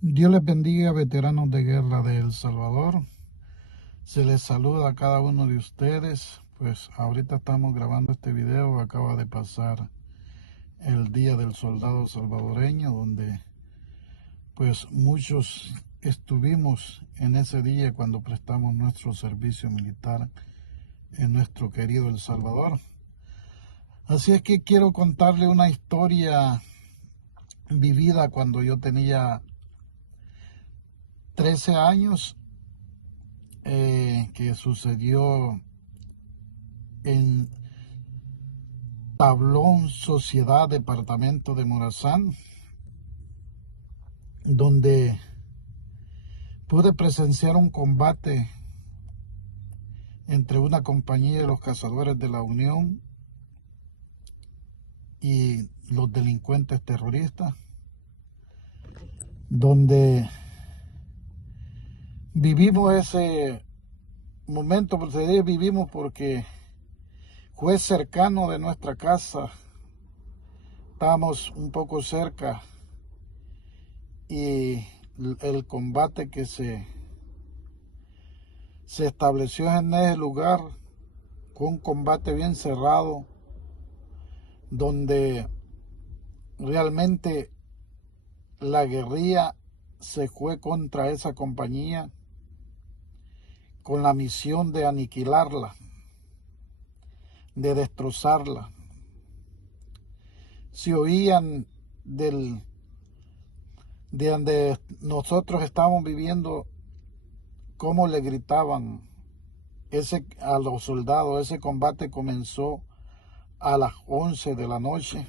Dios les bendiga, veteranos de guerra de El Salvador. Se les saluda a cada uno de ustedes. Pues ahorita estamos grabando este video. Acaba de pasar el Día del Soldado Salvadoreño, donde pues muchos estuvimos en ese día cuando prestamos nuestro servicio militar en nuestro querido El Salvador. Así es que quiero contarle una historia vivida cuando yo tenía 13 años, que sucedió en Tablón Sociedad, departamento de Morazán, donde pude presenciar un combate entre una compañía de los cazadores de la Unión y los delincuentes terroristas, donde vivimos ese momento. Pues vivimos porque fue cercano de nuestra casa, estábamos un poco cerca, y el combate que se estableció en ese lugar fue un combate bien cerrado, donde realmente la guerrilla se fue contra esa compañía con la misión de aniquilarla, de destrozarla. Se oían de donde nosotros estábamos viviendo, cómo le gritaban a los soldados. Ese combate comenzó a las 11 de la noche,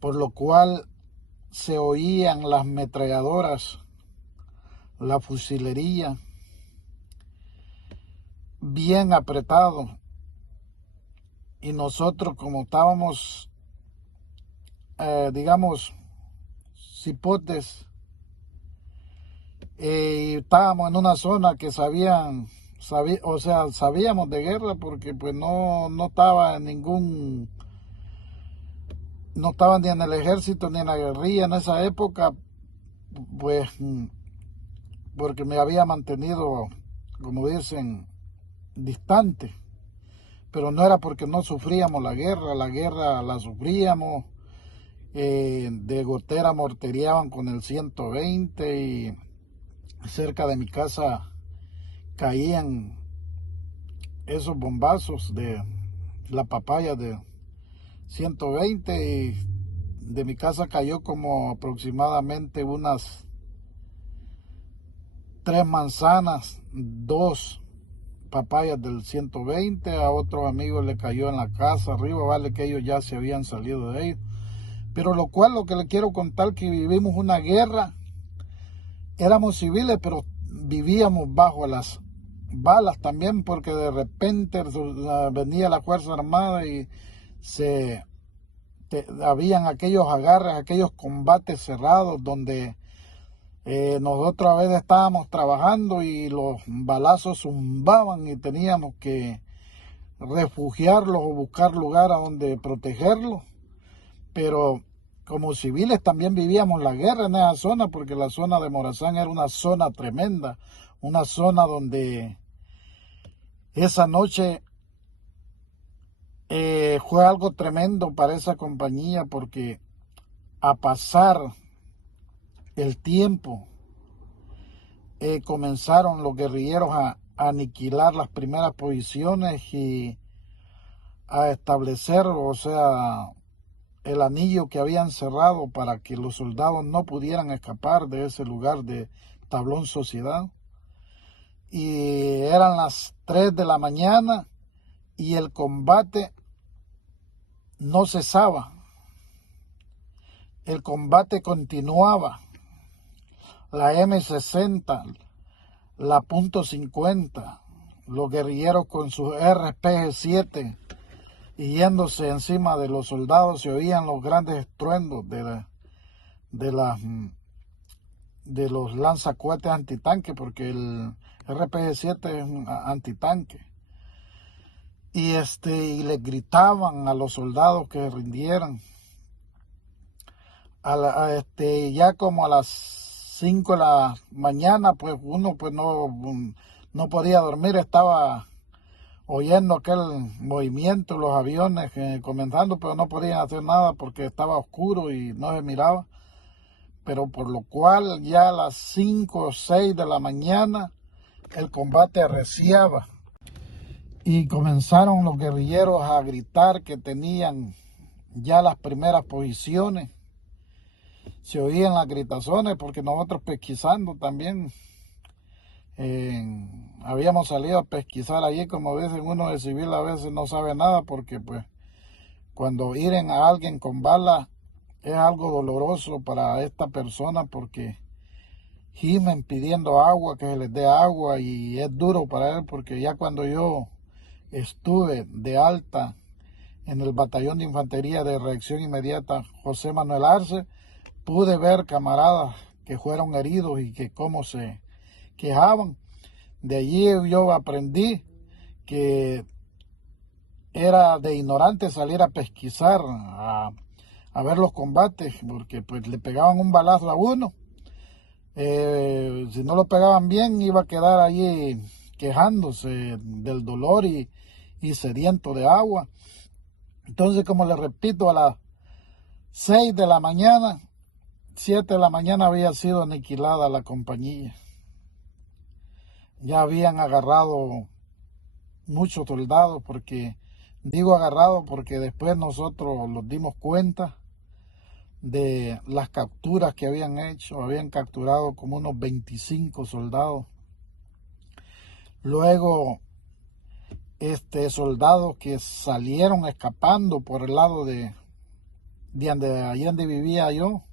por lo cual se oían las ametralladoras, la fusilería, bien apretado. Y nosotros, como estábamos, digamos, cipotes, estábamos en una zona que sabíamos de guerra, porque pues no estaba no estaba ni en el ejército ni en la guerrilla en esa época, pues porque me había mantenido, como dicen, distante. Pero no era porque no sufríamos la guerra la sufríamos. De gotera mortereaban con el 120, y cerca de mi casa caían esos bombazos de la papaya de 120, y de mi casa cayó como aproximadamente unas 3 manzanas, 2 papayas del 120. A otros amigos le cayó en la casa arriba, vale que ellos ya se habían salido de ahí. Pero lo que le quiero contar, que vivimos una guerra. Éramos civiles, pero vivíamos bajo las balas también, porque de repente venía la Fuerza Armada y habían aquellos agarres, aquellos combates cerrados, donde nosotros a veces estábamos trabajando y los balazos zumbaban y teníamos que refugiarlos o buscar lugar a donde protegerlos. Pero como civiles también vivíamos la guerra en esa zona, porque la zona de Morazán era una zona tremenda, una zona donde esa noche fue algo tremendo para esa compañía, porque a pasar el tiempo comenzaron los guerrilleros a aniquilar las primeras posiciones y a establecer, o sea, el anillo que habían cerrado para que los soldados no pudieran escapar de ese lugar de Tablón Sociedad. Y eran las 3 de la mañana y el combate no cesaba. El combate continuaba. La M60, la .50, los guerrilleros con sus RPG-7 y yéndose encima de los soldados. Se oían los grandes estruendos de los lanzacohetes antitanque, porque el RPG-7 es un antitanque. Y les gritaban a los soldados que rindieran. Ya como a las 5 de la mañana, pues uno pues no podía dormir, estaba oyendo aquel movimiento, los aviones comenzando, pero no podían hacer nada porque estaba oscuro y no se miraba. Pero por lo cual ya a las 5 o 6 de la mañana el combate arreciaba y comenzaron los guerrilleros a gritar que tenían ya las primeras posiciones. Se oían las gritazones porque nosotros pesquisando también habíamos salido a pesquisar allí. Como dicen, uno de civil a veces no sabe nada porque pues cuando hieren a alguien con bala es algo doloroso para esta persona porque gimen pidiendo agua, que se les dé agua, y es duro para él porque ya cuando yo estuve de alta en el batallón de infantería de reacción inmediata José Manuel Arce, pude ver camaradas que fueron heridos y que cómo se quejaban. De allí yo aprendí que era de ignorante salir a pesquisar, a ver los combates, porque pues le pegaban un balazo a uno. Si no lo pegaban bien, iba a quedar allí quejándose del dolor y sediento de agua. Entonces, como les repito, a las 6 de la mañana, 7 de la mañana había sido aniquilada la compañía. Ya habían agarrado muchos soldados, porque digo agarrado porque después nosotros nos dimos cuenta de las capturas que habían hecho. Habían capturado como unos 25 soldados. Luego, soldados que salieron escapando por el lado de allí donde vivía yo,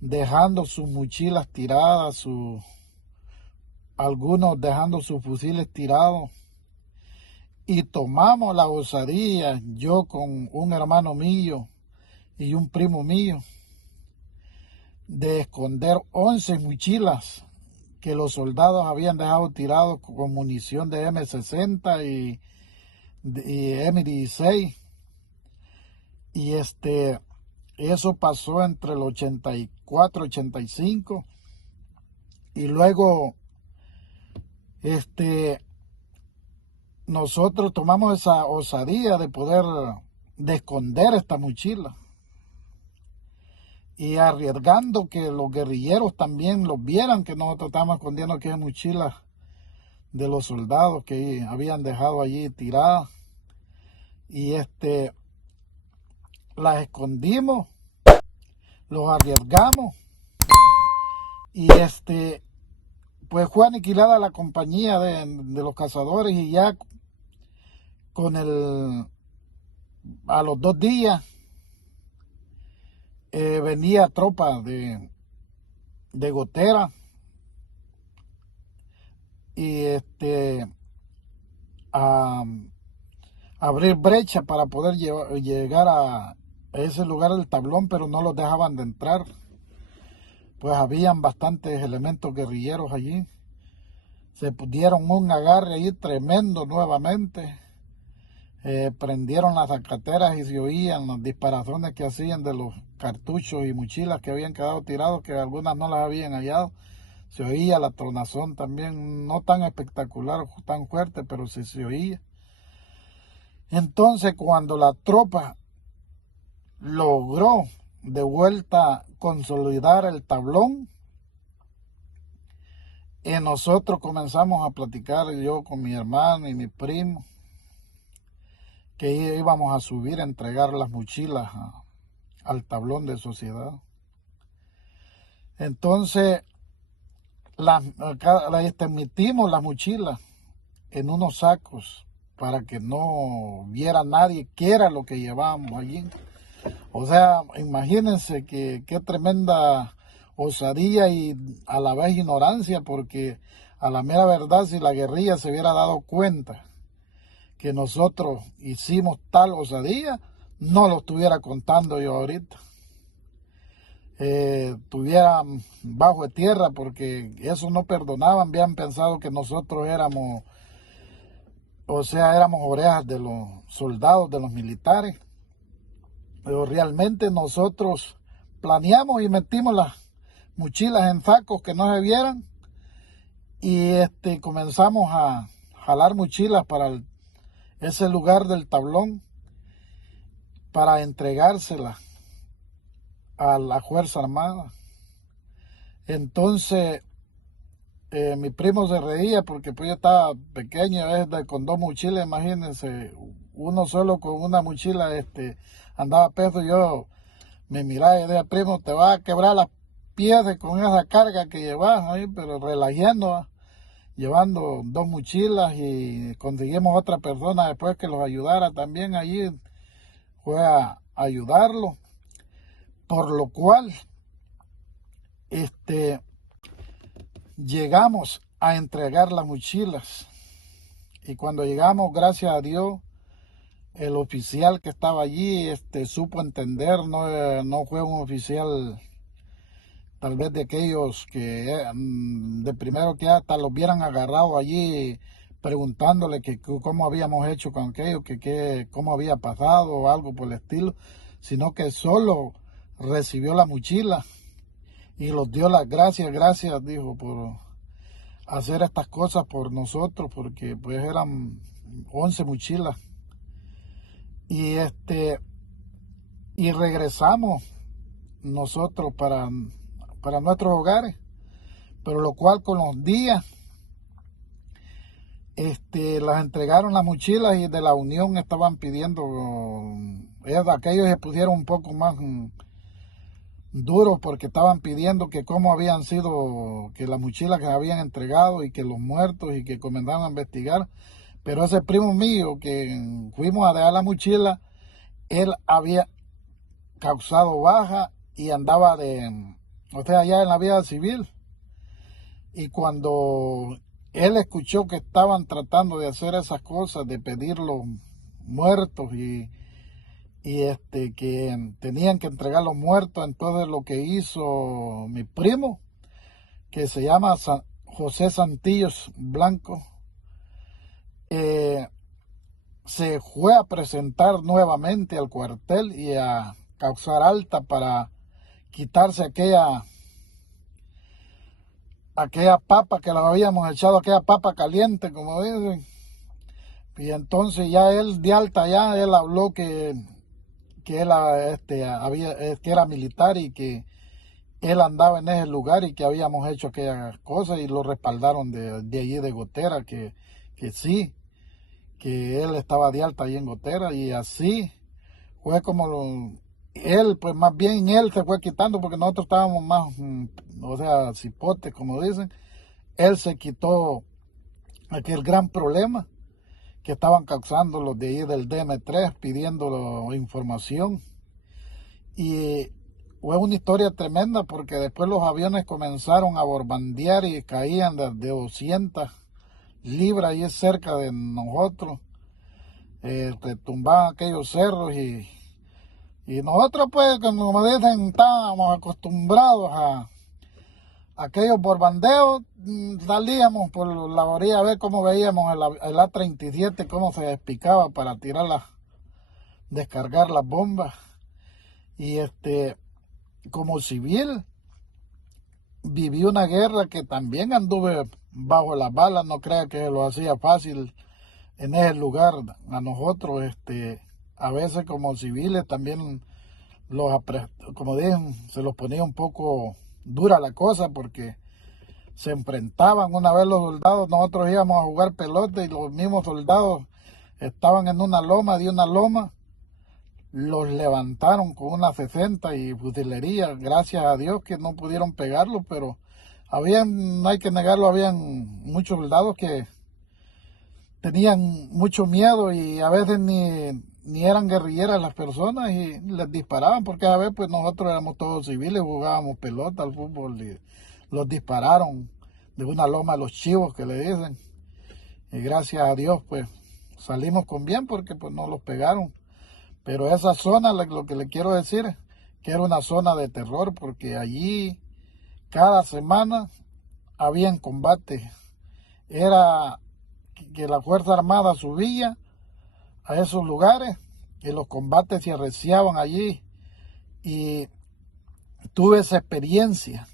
dejando sus mochilas tiradas, algunos dejando sus fusiles tirados. Y tomamos la osadía, yo con un hermano mío y un primo mío, de esconder 11 mochilas que los soldados habían dejado tirados con munición de M60 y M16. Y eso pasó entre el 84 y 85. Y luego nosotros tomamos esa osadía de poder de esconder esta mochila y arriesgando que los guerrilleros también los vieran que nosotros estábamos escondiendo aquellas mochilas de los soldados que habían dejado allí tiradas. Y las escondimos, los arriesgamos y pues fue aniquilada la compañía de los cazadores. Y ya a los 2 días venía tropa de Gotera y a abrir brecha para poder llegar a ese lugar del tablón, pero no los dejaban de entrar, pues habían bastantes elementos guerrilleros allí. Se dieron un agarre allí tremendo nuevamente. Prendieron las zacateras y se oían las disparaciones que hacían de los cartuchos y mochilas que habían quedado tirados, que algunas no las habían hallado. Se oía la tronazón también, no tan espectacular, tan fuerte, pero sí se oía. Entonces, cuando la tropa logró de vuelta consolidar el tablón, nosotros comenzamos a platicar, yo con mi hermano y mi primo, que íbamos a subir a entregar las mochilas al tablón de sociedad. Entonces, metimos las mochilas en unos sacos para que no viera nadie qué era lo que llevábamos allí. O sea, imagínense qué tremenda osadía y a la vez ignorancia, porque a la mera verdad, si la guerrilla se hubiera dado cuenta que nosotros hicimos tal osadía, no lo estuviera contando yo ahorita. Estuviera bajo de tierra, porque eso no perdonaban. Habían pensado que nosotros éramos orejas de los soldados, de los militares. Pero realmente nosotros planeamos y metimos las mochilas en sacos que no se vieran y comenzamos a jalar mochilas para ese lugar del tablón para entregárselas a la Fuerza Armada. Entonces mi primo se reía porque pues yo estaba pequeño, con 2 mochilas, imagínense, uno solo con una mochila andaba peso. Yo me miraba y decía, primo, te vas a quebrar las piezas con esa carga que llevas ahí, pero relajando, llevando 2 mochilas, y conseguimos otra persona después que los ayudara también allí, fue a ayudarlo, por lo cual llegamos a entregar las mochilas. Y cuando llegamos, gracias a Dios, el oficial que estaba allí supo entender. No fue un oficial tal vez de aquellos que de primero que hasta los hubieran agarrado allí preguntándole que cómo habíamos hecho con aquello, que cómo había pasado o algo por el estilo, sino que solo recibió la mochila y los dio las gracias, dijo, por hacer estas cosas por nosotros, porque pues eran 11 mochilas. Y y regresamos nosotros para nuestros hogares, pero lo cual con los días las entregaron las mochilas y de la Unión estaban pidiendo, aquellos se pusieron un poco más duros porque estaban pidiendo que cómo habían sido, que las mochilas que habían entregado y que los muertos, y que comenzaron a investigar. Pero ese primo mío que fuimos a dejar la mochila, él había causado baja y andaba allá en la vida civil. Y cuando él escuchó que estaban tratando de hacer esas cosas, de pedir los muertos y que tenían que entregar los muertos, entonces lo que hizo mi primo, que se llama José Santillos Blanco, se fue a presentar nuevamente al cuartel y a causar alta para quitarse aquella papa que le habíamos echado, aquella papa caliente, como dicen. Y entonces ya él de alta, ya él habló que él que era militar y que él andaba en ese lugar y que habíamos hecho aquellas cosas, y lo respaldaron de allí de Gotera, que sí, que él estaba de alta allí en Gotera. Y así fue como él, pues más bien él se fue quitando, porque nosotros estábamos más, cipotes, como dicen. Él se quitó aquel gran problema que estaban causando los de ahí del DM3 pidiendo información. Y fue una historia tremenda, porque después los aviones comenzaron a bombardear y caían de 200 libras ahí cerca de nosotros, retumbaban aquellos cerros, y nosotros pues, como dicen, estábamos acostumbrados a aquellos bombardeos. Salíamos por la orilla a ver cómo veíamos el A-37, cómo se despicaba para descargar las bombas. Y como civil viví una guerra que también anduve bajo las balas. No crea que lo hacía fácil en ese lugar a nosotros. A veces como civiles también como dicen, se los ponía un poco dura la cosa, porque se enfrentaban. Una vez los soldados, nosotros íbamos a jugar pelota y los mismos soldados estaban en una loma, los levantaron con una 60 y fusilería. Gracias a Dios que no pudieron pegarlo, pero no hay que negarlo, habían muchos soldados que tenían mucho miedo, y a veces ni eran guerrilleras las personas, y les disparaban, porque a veces pues nosotros éramos todos civiles, jugábamos pelota, al fútbol, y los dispararon de una loma de los chivos que le dicen. Y gracias a Dios pues salimos con bien, porque pues no los pegaron. Pero esa zona, lo que le quiero decir, que era una zona de terror, porque allí cada semana habían combates. Era que la Fuerza Armada subía a esos lugares y los combates se arreciaban allí, y tuve esa experiencia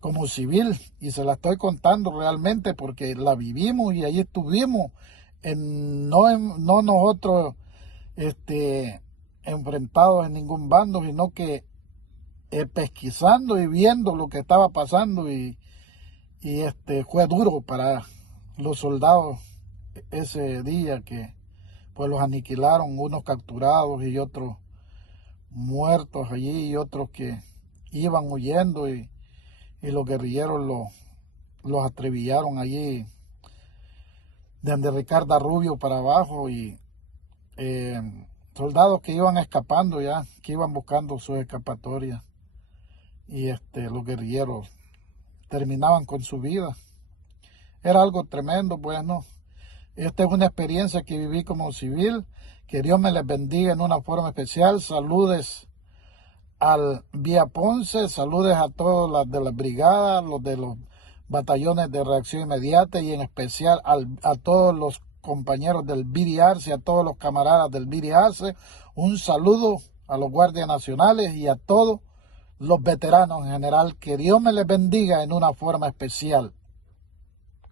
como civil y se la estoy contando realmente porque la vivimos y ahí estuvimos, no nosotros enfrentados en ningún bando, sino que pesquisando y viendo lo que estaba pasando y fue duro para los soldados ese día que pues los aniquilaron, unos capturados y otros muertos allí y otros que iban huyendo y los guerrilleros los atrevillaron allí desde Ricardo Rubio para abajo y eh, soldados que iban escapando ya, que iban buscando sus escapatorias y los guerrilleros terminaban con su vida. Era algo tremendo, bueno. Esta es una experiencia que viví como civil. Que Dios me les bendiga en una forma especial. Saludes al Vía Ponce, saludes a todos los de las brigadas, los de los batallones de reacción inmediata y en especial a todos los compañeros del BDRC, a todos los camaradas del BDRC. Un saludo a los guardias nacionales y a todos los veteranos en general. Que Dios me les bendiga en una forma especial.